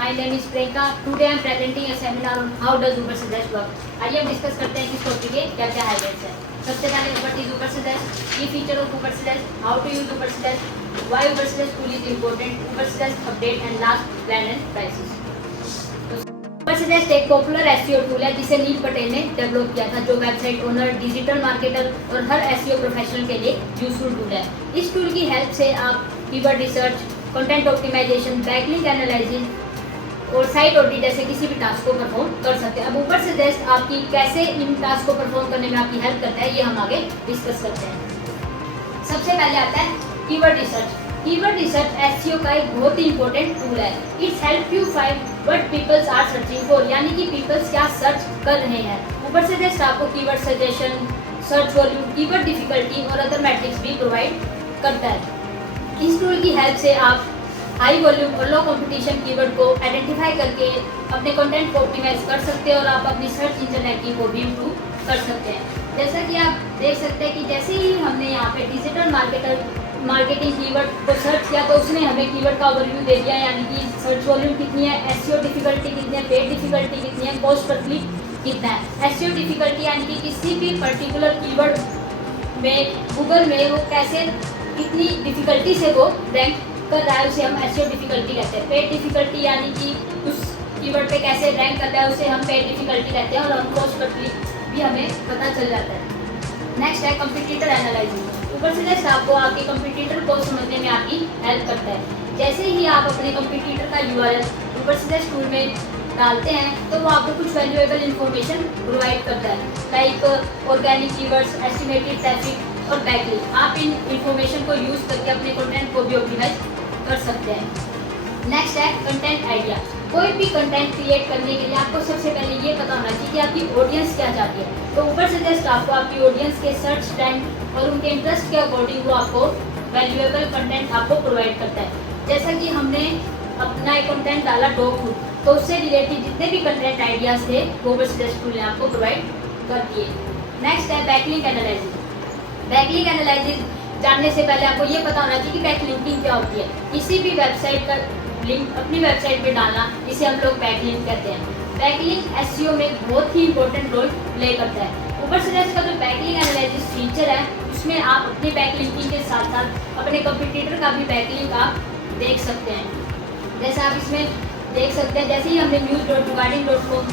My name is Priyanka. Today I am presenting a seminar on how does Uber Suggest work. आइए अब discuss करते हैं कि इस टॉपिक के क्या क्या हाइलाइट्स हैं। सबसे पहले what is Uber Suggest, key feature of Uber Suggest, how to use Uber Suggest, why Uber Suggest tool is important, Uber Suggest update and last plan and prices. Uber Suggest एक popular SEO tool है जिसे नील पटेल ने develop किया था, जो website owner, digital marketer और हर SEO professional के लिए यूजफुल टूल है। इस टूल की हेल्प से आप keyword research, content optimisation, backlink analysis और साइट ऑडिट जैसे किसी भी टास्क को परफॉर्म कर सकते हैं। अब ऊपर से जस्ट आपकी कैसे इन टास्क को परफॉर्म करने में आपकी हेल्प करता है, ये हम आगे डिस्कस करते हैं। सबसे पहले आता है keyword research. Keyword research SEO का एक बहुत ही इंपॉर्टेंट टूल है। It's help you find what peoples are searching for, यानी कि पीपल्स क्या सर्च कर रहे हैं। ऊपर से जस्ट आपको keyword suggestion, search volume, keyword difficulty और अदर मैट्रिक्स भी प्रोवाइड करता है। इस टूल की हेल्प से आप हाई वॉल्यूम और लो कंपटीशन कीवर्ड को आइडेंटिफाई करके अपने कंटेंट को ऑप्टिमाइज कर सकते हैं और आप अपनी सर्च इंजन रैंकिंग को भी इम्प्रूव कर सकते हैं। जैसा कि आप देख सकते हैं कि जैसे ही हमने यहाँ पे डिजिटल मार्केटिंग कीवर्ड को सर्च किया तो उसने हमें कीवर्ड का ओवरव्यू दे दिया, यानी कि सर्च वॉल्यूम कितनी है, एसईओ डिफिकल्टी कितनी है, पेड डिफिकल्टी कितनी है, कॉस्ट पर क्लिक कितना है। एसईओ डिफिकल्टी यानी कि किसी भी पर्टिकुलर कीवर्ड में गूगल में वो कैसे कितनी डिफिकल्टी से वो रैंक कर रहा है, उसे हम एसईओ डिफिकल्टी कहते हैं। पेड डिफिकल्टी यानी कि उस कीवर्ड पे कैसे रैंक कर रहा है, उसे हम पेड डिफिकल्टी कहते हैं और हम कॉस्ट पर क्लिक भी हमें पता चल जाता है। नेक्स्ट है कंपटीटर एनालिसिस। ऊपर से जस्ट आपको आपके कंपटीटर को समझने में आपकी हेल्प करता है। जैसे ही आप अपने कंपटीटर का यूआरएल ऊपर से जस्ट टूल में डालते हैं तो वो आपको कुछ वैल्यूएबल इंफॉर्मेशन प्रोवाइड करता है, like organic keywords, estimated traffic और बैकलिंक। आप इन इंफॉर्मेशन को यूज करके अपने कंटेंट को भी ऑप्टिमाइज कर सकते हैं। नेक्स्ट है कंटेंट आइडिया। कोई भी कंटेंट क्रिएट करने के लिए आपको सबसे पहले ये पता होना चाहिए कि आपकी ऑडियंस क्या चाहती है। तो ऊपर से जस्ट आपको आपकी ऑडियंस के सर्च ट्रेंड और उनके इंटरेस्ट के अकॉर्डिंग वो आपको वैल्यूएबल कंटेंट आपको प्रोवाइड करता है। जैसा कि हमने अपना एक कंटेंट डाला डॉग फूड, तो उससे रिलेटेड जितने भी कंटेंट आइडियाज थे वो ऊपर से जस्ट टूल ने आपको प्रोवाइड कर दिए। नेक्स्ट है बैकलिंक एनालिसिस। बैकलिंक एनालिसिस जानने से पहले आपको ये पता होना चाहिए कि बैकलिंकिंग क्या होती है। किसी भी वेबसाइट का लिंक अपनी वेबसाइट पे डालना, इसे हम लोग बैकलिंक कहते हैं। बैकलिंक एसईओ में बहुत ही इंपॉर्टेंट रोल प्ले करता है। ऊपर से जस्ट का जो बैकलिंक एनालिसिस फीचर है उसमें आप अपनी बैकलिंकिंग के साथ साथ अपने कंपटीटर का भी बैकलिंक आप देख सकते हैं। जैसे आप इसमें देख सकते हैं, जैसे ही हमने news.regarding.com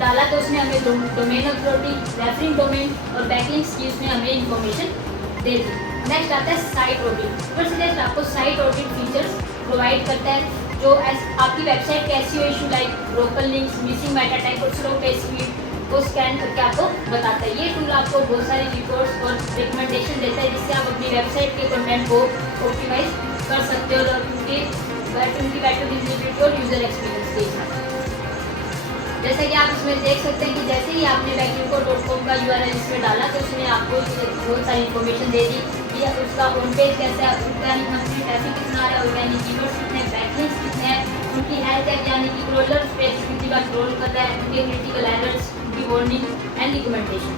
डाला तो उसने हमें डोमेन अथॉरिटी, रेफरिंग डोमेन और बैकलिंक्स की उसने हमें इंफॉर्मेशन दे दी। नेक्स्ट आता है साइट ऑडिट। ऊपर से जस्ट आपको साइट ऑडिट फीचर्स प्रोवाइड करता है जो आपकी वेबसाइट के SEO issue like broken links, missing Meta tag और स्लो पेज स्पीड को स्कैन करके आपको बताता है। ये टूल आपको बहुत सारे रिपोर्ट्स और रिकमेंडेशन देता है जिससे आप अपनी वेबसाइट के कंटेंट को ऑप्टिमाइज कर सकते हो और उनकी बेटर विजिबिलिटी और यूजर एक्सपीरियंस के साथ। जैसा कि आप इसमें देख सकते हैं कि जैसे ही आपने बैकलिंको.com का यूआरएल इसमें डाला तो उसने आपको बहुत सारी इन्फॉर्मेशन दे दी कि उसका होम पेज कैसा है, ऑर्गेनिक मंथली ट्रैफिक कितना है, ऑर्गेनिक कीवर्ड्स कितने, बैकलिंक्स कितने हैं, उनकी हेल्थ है यानी कि क्रोलर पेज कितनी बार क्रोल कर रहा है, उनके क्रिटिकल एरर्स, उनकी वार्निंग एंड रिकमेंडेशन।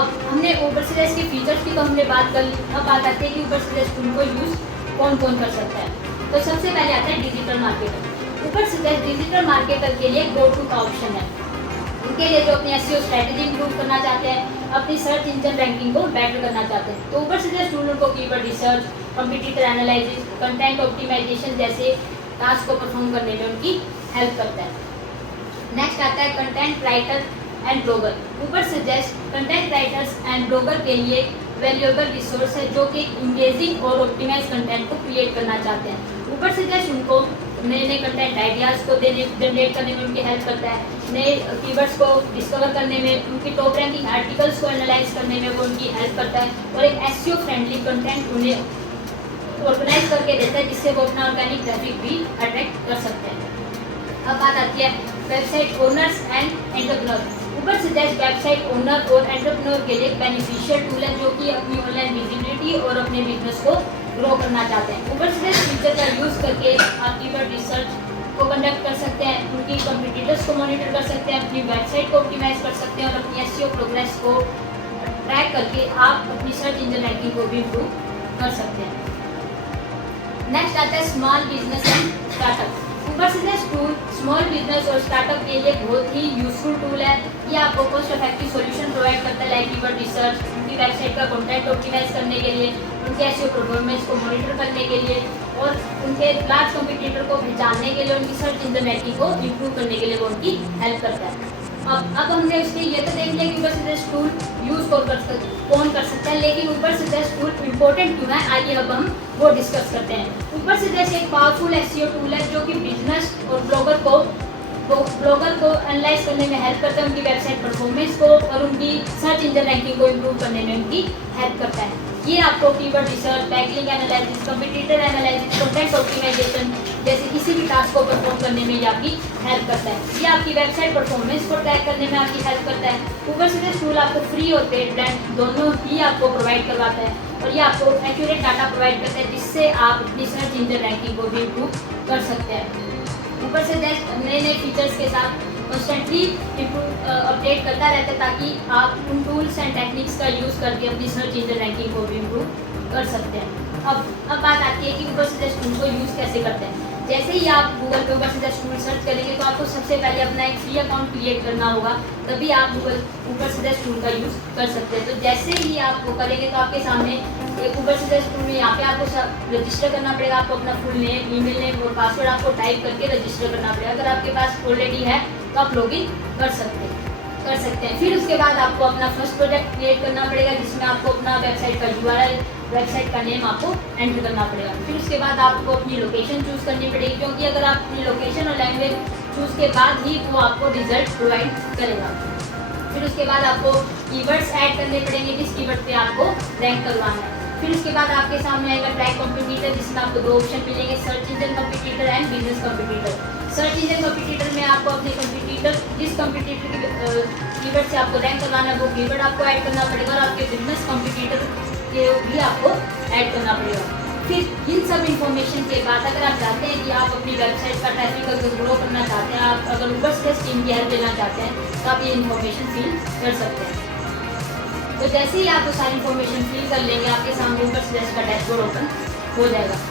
अब हमने ऊपर से के फीचर्स की तो हमने बात कर ली। अब बात आती है कि ऊपर से उनको यूज़ कौन कौन कर सकता है। तो सबसे पहले आता है डिजिटल मार्केटर। ऊपर से डिजिटल मार्केटर के लिए गो टू का ऑप्शन है। उनके लिए जो अपनी एसईओ स्ट्रेटजी इंप्रूव करना चाहते हैं, अपनी सर्च इंजन रैंकिंग को बेटर करना चाहते हैं, तो ऊपर से टूल उनको keyword research, competitor analysis, content optimisation जैसे टास्क को परफॉर्म करने में उनकी हेल्प करता है। नेक्स्ट आता है कंटेंट राइटर एंड ब्लॉगर। ऊपर से कंटेंट राइटर्स एंड ब्लॉगर के लिए वैल्यूएबल रिसोर्स है जो कि इंगेजिंग और ऑप्टिमाइज कंटेंट को क्रिएट करना चाहते हैं। ऊपर से उनको नए नए कंटेंट आइडियाज़ को जनरेट करने में उनकी हेल्प करता है, नए कीवर्ड्स को डिस्कवर करने में, उनकी टॉप रैंकिंग आर्टिकल्स को एनालाइज करने में वो उनकी हेल्प करता है और एक एसईओ फ्रेंडली कंटेंट उन्हें ऑर्गेनाइज करके देता है जिससे वो अपना ऑर्गेनिक ट्रैफिक भी अट्रैक्ट कर सकते हैं। अब बात आती है वेबसाइट ओनर्स एंड एंटरप्रेन्योर। ऊपर से वेबसाइट ओनर और एंटरप्रेन्योर के लिए बेनिफिशियल टूल है जो कि अपनी ऑनलाइन विजिबिलिटी और अपने बिजनेस को ग्रो करना चाहते हैं। ऊपर से फीचर का यूज़ करके आप कीवर्ड रिसर्च को कंडक्ट कर सकते हैं, उनकी कंपटीटर्स को मॉनिटर कर सकते हैं, अपनी वेबसाइट को ऑप्टिमाइज कर सकते हैं और अपनी एसईओ प्रोग्रेस को ट्रैक करके आप अपनी सर्च इंजन रैंकिंग को भी इम्प्रूव कर सकते हैं। नेक्स्ट आता है स्मॉल बिजनेस एंड स्टार्टअप। ऊपर से टूल स्मॉल बिजनेस और स्टार्टअप के लिए बहुत ही यूजफुल टूल है। ये आपको कॉस्ट इफेक्टिव सॉल्यूशन प्रोवाइड करता है, लाइक कीवर्ड रिसर्च, उनकी वेबसाइट का कंटेंट ऑप्टिमाइज करने के लिए, उनके एसईओ परफॉर्मेंस को मॉनिटर करने के लिए और उनके लार्ज कंपटीटर को पहचानने के लिए, उनकी सर्च इंजन रैंकिंग को इम्प्रूव करने के लिए वो उनकी हेल्प करता है। अब हमने उसके ये तो देख लिया कि ऊपर से टूल यूज़ कौन कर सकता है, लेकिन ऊपर से टूल इम्पोर्टेंट क्यों है, आइए अब हम वो डिस्कस करते हैं। ऊपर से एक पावरफुल एसईओ टूल है जो कि बिजनेस और ब्लॉगर को एनालाइज करने में हेल्प करता है, उनकी वेबसाइट परफॉर्मेंस को और उनकी सर्च इंजन रैंकिंग को इम्प्रूव करने में उनकी हेल्प करता है। ये आपको keyword research, backlink analysis, competitor analysis, content optimisation जैसे किसी भी टास्क को परफॉर्म करने में ये आपकी हेल्प करता है। ये आपकी वेबसाइट परफॉर्मेंस को ट्रैक करने में आपकी हेल्प करता है। ऊपर से टूल आपको फ्री और पेड प्लान दोनों ही आपको प्रोवाइड करवाता है और ये आपको एक्यूरेट डाटा प्रोवाइड करता है, जिससे आप अपनी सर्च इंजन रैंकिंग को भी इम्प्रूव कर सकते हैं। ऊपर से नए नए फीचर्स के साथ कॉन्स्टेंटली अपडेट करता रहता है, ताकि आप उन टूल्स एंड टेक्निक्स का यूज़ करके अपनी सर्च इंजन रैंकिंग को भी इम्प्रूव कर सकते हैं। अब बात आती है कि ऊपर से टूल को यूज़ कैसे करते हैं। जैसे ही आप गूगल पे ऊपर से टूल सर्च करेंगे तो आपको सबसे पहले अपना एक फ्री अकाउंट क्रिएट करना होगा, तभी आप गूगल ऊपर से टूल का यूज़ कर सकते हैं। तो जैसे ही आप वो करेंगे तो आपके सामने एक ऊपर से टूल में यहाँ पे आपको रजिस्टर करना पड़ेगा। आपको अपना फुल नेम, ईमेल नेम और पासवर्ड आपको टाइप करके रजिस्टर करना पड़ेगा। अगर आपके पास ऑलरेडी है तो आप लॉगिन कर सकते हैं। फिर उसके बाद आपको अपना फर्स्ट प्रोजेक्ट क्रिएट करना पड़ेगा, जिसमें आपको अपना वेबसाइट का यूआरएल, वेबसाइट का नेम आपको एंटर करना पड़ेगा। फिर उसके बाद आपको अपनी लोकेशन चूज़ करनी पड़ेगी, क्योंकि अगर आप अपनी लोकेशन और लैंग्वेज चूज़ के बाद ही वो आपको रिजल्ट प्रोवाइड करेगा। फिर उसके बाद आपको कीवर्ड्स ऐड करने पड़ेंगे, जिस कीवर्ड पे आपको रैंक करवाना है। फिर उसके बाद आपके सामने आएगा ट्रैक कॉम्पिटिटर, जिसमें आपको दो ऑप्शन मिलेंगे, search engine competitor and business competitor. Search engine competitor में आपको अपने कॉम्पिटिटर, जिस कॉम्पिटिटर कीवर्ड से आपको रैंक करवाना है वो कीवर्ड आपको ऐड करना पड़ेगा और आपके बिजनेस कॉम्पिटिटर के भी आपको ऐड करना पड़ेगा। फिर इन सब इन्फॉर्मेशन के बाद अगर आप चाहते हैं कि आप अपनी वेबसाइट का ट्रैफिक अगर ग्रो करना चाहते हैं, आप अगर ऊपर से टीम की हेल्प लेना चाहते हैं, तो आप ये इन्फॉर्मेशन फिल कर सकते हैं। तो जैसे ही आप वो सारी इन्फॉर्मेशन फिल कर लेंगे, आपके सामने ऊपर से का डैशबोर्ड ओपन हो जाएगा।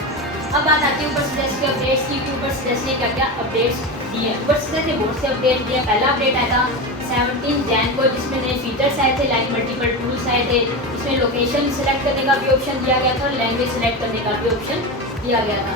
अब बात आती है ऊपर से के अपडेट्स की, ऊपर से ने क्या क्या अपडेट्स दिए हैं। ऊपर से ने बहुत से अपडेट दिए। पहला अपडेट आया था 17 जैन को, जिसमें नए फीचर्स आए थे, लाइक मल्टीपल टूल्स आए थे। इसमें लोकेशन सेलेक्ट करने का भी ऑप्शन दिया गया था और लैंग्वेज सेलेक्ट करने का भी ऑप्शन दिया गया था।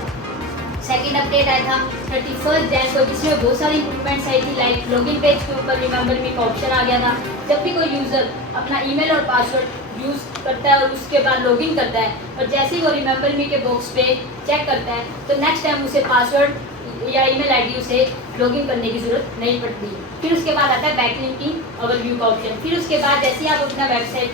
सेकेंड अपडेट आया था 31 जैन को, जिसमें बहुत सारी इंप्रूवमेंट्स आई थी, लाइक लॉगिन पेज के ऊपर रिमेंबर मी का ऑप्शन आ गया था। जब भी कोई यूज़र अपना ईमेल और पासवर्ड यूज़ करता है और उसके बाद लॉगिन करता है और जैसे ही वो रिमेंबर मी के बॉक्स पे चेक करता है, तो नेक्स्ट टाइम उसे पासवर्ड या ईमेल आईडी उसे लॉगिन करने की ज़रूरत नहीं पड़ती। फिर उसके बाद आता है बैकलिंकिंग ओवरव्यू का ऑप्शन। फिर उसके बाद जैसे ही आप अपना वेबसाइट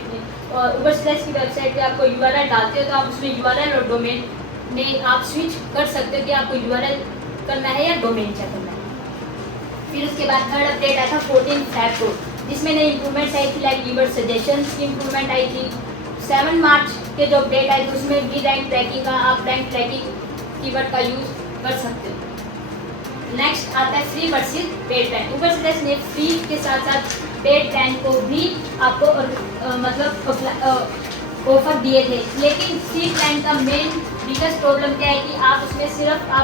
ऊबर की वेबसाइट पे आपको यूआरएल डालते हो, तो आप उसमें यूआरएल और डोमेन में आप स्विच कर सकते हो कि आपको यूआरएल करना है या डोमेन चेक करना है। फिर उसके बाद थर्ड अपडेट आया था 14 फैब को, जिसमें नई इंप्रूवमेंट्स आई थी, लाइक कीवर्ड सजेशंस की इंप्रूवमेंट आई थी। 7 मार्च के जो अपडेट आए थे उसमें भी रैंक ट्रैकिंग का, आप रैंक ट्रैकिंग कीवर्ड का यूज़ कर सकते हो। नेक्स्ट आता है फ्री वर्सेस पेड प्लान। ऊपर से ने फ्री के साथ साथ पेड प्लान को भी आपको ऑफर दिए थे, लेकिन फ्री प्लान का मेन बिगेस्ट प्रॉब्लम क्या है कि आप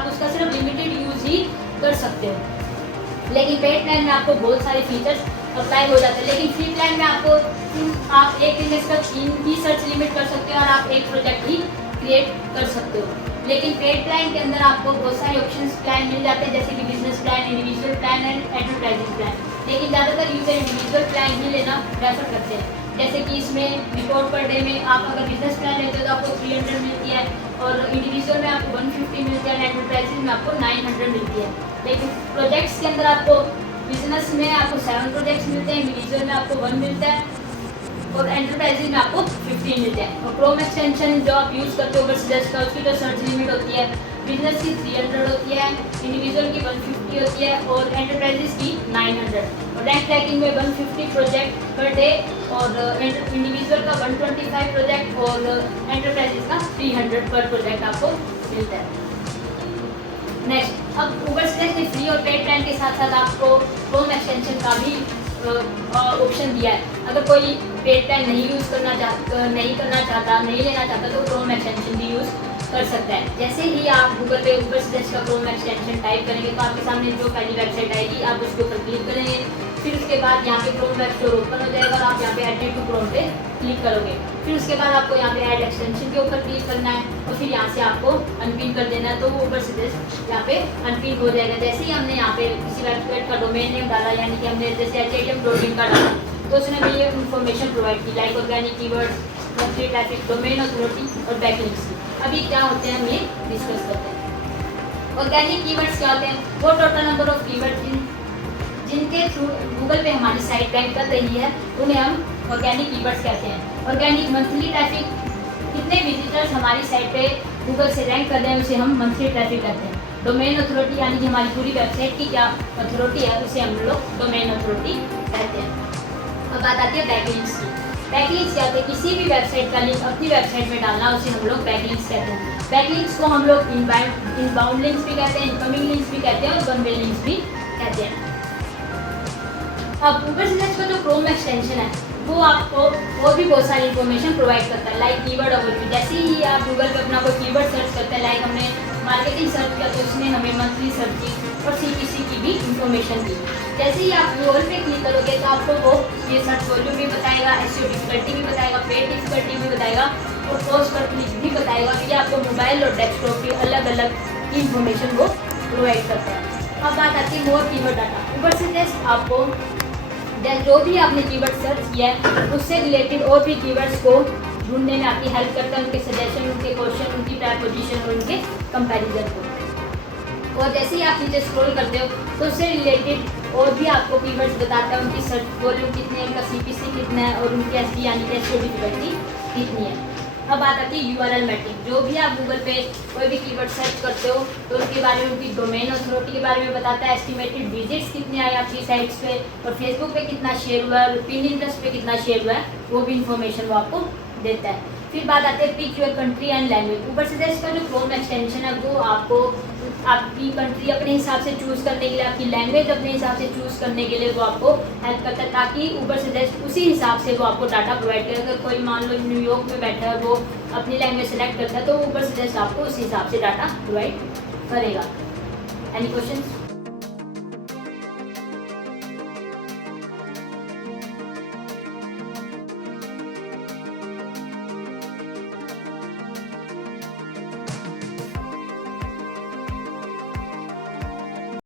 उसका सिर्फ लिमिटेड यूज़ ही कर सकते हो। लेकिन पेड प्लान में आपको बहुत सारे फीचर्स अप्लाई हो जाते हैं। लेकिन फ्री प्लान में आप एक दिन में सिर्फ 3 ही सर्च लिमिट कर सकते हो और आप एक प्रोजेक्ट ही क्रिएट कर सकते हो। लेकिन पेड प्लान के अंदर आपको बहुत सारे ऑप्शंस प्लान मिल जाते हैं, जैसे कि business plan, individual plan and advertising plan. लेकिन ज़्यादातर यूजर इंडिविजुअल प्लान ही लेना प्रेफर करते हैं, जैसे कि इसमें रिपोर्ट पर डे में आप अगर बिजनेस प्लान लेते हो तो आपको 300 मिलती है और इंडिविजुअल में आपको 150 मिलती है और एडवर्टाइजिंग में आपको 900 मिलती है। लेकिन प्रोजेक्ट्स के अंदर आपको बिजनेस में आपको 7 प्रोजेक्ट्स मिलते हैं, इंडिविजुअल में आपको 1 मिलता है और एंटरप्राइजेज में आपको 15 मिलते हैं। और क्रोम एक्सटेंशन जो आप यूज़ करते हो वर्सेस का, उसकी जो सर्च लिमिट होती है बिजनेस की 300 होती है, इंडिविजुअल की 150 होती है और एंटरप्राइजेज की 900। और रैंक ट्रैकिंग में 150 प्रोजेक्ट पर डे और इंडिविजुअल का 125 प्रोजेक्ट और एंटरप्राइजेज का 300 पर प्रोजेक्ट आपको मिलता है। नेक्स्ट, अब ऊबर ने फ्री और पेड प्लान के साथ साथ आपको क्रोम एक्सटेंशन का भी ऑप्शन दिया है। अगर कोई पेड प्लान नहीं लेना चाहता तो क्रोम एक्सटेंशन भी यूज़ कर सकता है। जैसे ही आप गूगल पे ऊबर सजेस्ट का क्रोम एक्सटेंशन टाइप करेंगे तो आपके सामने जो पहली वेबसाइट आएगी आप उसके ऊपर क्लिक करेंगे, फिर उसके बाद यहाँ पे क्रोम वेब स्टोर ओपन हो जाएगा और आप यहाँ पे ऐड टू क्रोम पे क्लिक करोगे। फिर उसके बाद आपको यहाँ पे ऐड एक्सटेंशन के ऊपर क्लिक करना है और फिर यहाँ से आपको अनपिन कर देना है, तो वो ऊबर सजेस्ट यहाँ पे अनपिन हो जाएगा। जैसे ही हमने यहाँ पे किसी वेबसाइट का डोमेन नेम डाला, यानी कि हमने जैसे HTML का डाला, तो उसने हमें ये इन्फॉर्मेशन प्रोवाइड की, like organic keywords, monthly traffic, domain authority और बैकलिंक्स की। अभी क्या होते हैं हम ये डिस्कस करते हैं। ऑर्गेनिक कीवर्ड्स क्या होते हैं? वो टोटल नंबर ऑफ कीवर्ड जिनके थ्रू गूगल पे हमारी साइट रैंक कर रही है उन्हें हम ऑर्गेनिक कीवर्ड्स कहते हैं। ऑर्गेनिक मंथली ट्रैफिक, कितने विजिटर्स हमारी साइट पे गूगल से रैंक कर रहे हैं उसे हम मंथली ट्रैफिक कहते हैं। डोमेन अथॉरिटी यानी कि हमारी पूरी वेबसाइट की क्या अथॉरिटी है उसे हम लोग डोमेन अथॉरिटी कहते हैं। अब बात आती है बैकलिंक्स की। बैकलिंक्स क्या होते हैं? किसी भी वेबसाइट का लिंक अपनी वेबसाइट में डालना, उसे हम लोग बैकलिंक्स कहते हैं। बैकलिंक्स को हम लोग इनबाउंड लिंक्स भी कहते हैं, इनकमिंग लिंक्स भी कहते हैं और वन वे लिंक्स भी कहते हैं। अब ऊबर सजेस्ट का जो क्रोम एक्सटेंशन है वो आपको और भी बहुत सारी इन्फॉर्मेशन प्रोवाइड करता है, लाइक कीवर्ड ओवरव्यू। जैसे ही आप गूगल पे अपना कोई कीवर्ड सर्च करते हैं, लाइक हमने मार्केटिंग सर्च किया तो उसने हमें मंथली सर्चिंग और CPC की भी इंफॉर्मेशन दी। जैसे ही आप गूगल पे क्लिक करोगे तो आपको वो ये सर्च वॉल्यूम भी बताएगा, SEO डिफिकल्टी भी बताएगा, पेड डिफिकल्टी भी बताएगा और पोस्ट पर क्लिक भी बताएगा। ये आपको मोबाइल और डेस्कटॉप की अलग अलग इंफॉर्मेशन वो प्रोवाइड करता है। अब बात आती है मोर कीवर्ड डाटा। ऊबर सजेस्ट आपको जो भी आपने कीवर्ड सर्च किया है उससे रिलेटेड और भी कीवर्ड्स को ढूंढने में आपकी हेल्प करता है, उनके सजेशन, उनके क्वेश्चन, उनकी प्रपोजिशन और उनके कंपैरिजन को। और जैसे ही आप नीचे स्क्रॉल करते हो तो उससे रिलेटेड और भी आपको कीवर्ड्स बताता है, उनकी सर्च वॉल्यूम कितनी है, उनका CPC कितना है और उनकी SEO यानी कि SEO डिफिकल्टी कितनी है। अब बात आती है URL मैपिंग। जो भी आप गूगल पे कोई भी कीवर्ड सर्च करते हो तो उनके बारे में, उनकी डोमेन अथॉरिटी के बारे में बताता है, एस्टिमेटेड विजिट्स कितने आए आपकी साइट्स पे और फेसबुक पे कितना शेयर हुआ है, पिनिंटरेस्ट पे कितना शेयर हुआ है, वो भी इंफॉर्मेशन वो आपको देता है। फिर बात आती है pick your country and language. Ubersuggest का जो क्रोम एक्सटेंशन है वो आपको आपकी कंट्री अपने हिसाब से चूज़ करने के लिए, आपकी लैंग्वेज अपने हिसाब से चूज़ करने के लिए वो आपको हेल्प करता है, ताकि ऊबर सजेस्ट उसी हिसाब से वो आपको डाटा प्रोवाइड करे। अगर कोई मान लो न्यूयॉर्क में बैठा है और वो अपनी लैंग्वेज सेलेक्ट करता है तो ऊबर सजेस्ट आपको उसी हिसाब से डाटा प्रोवाइड करेगा। Any questions?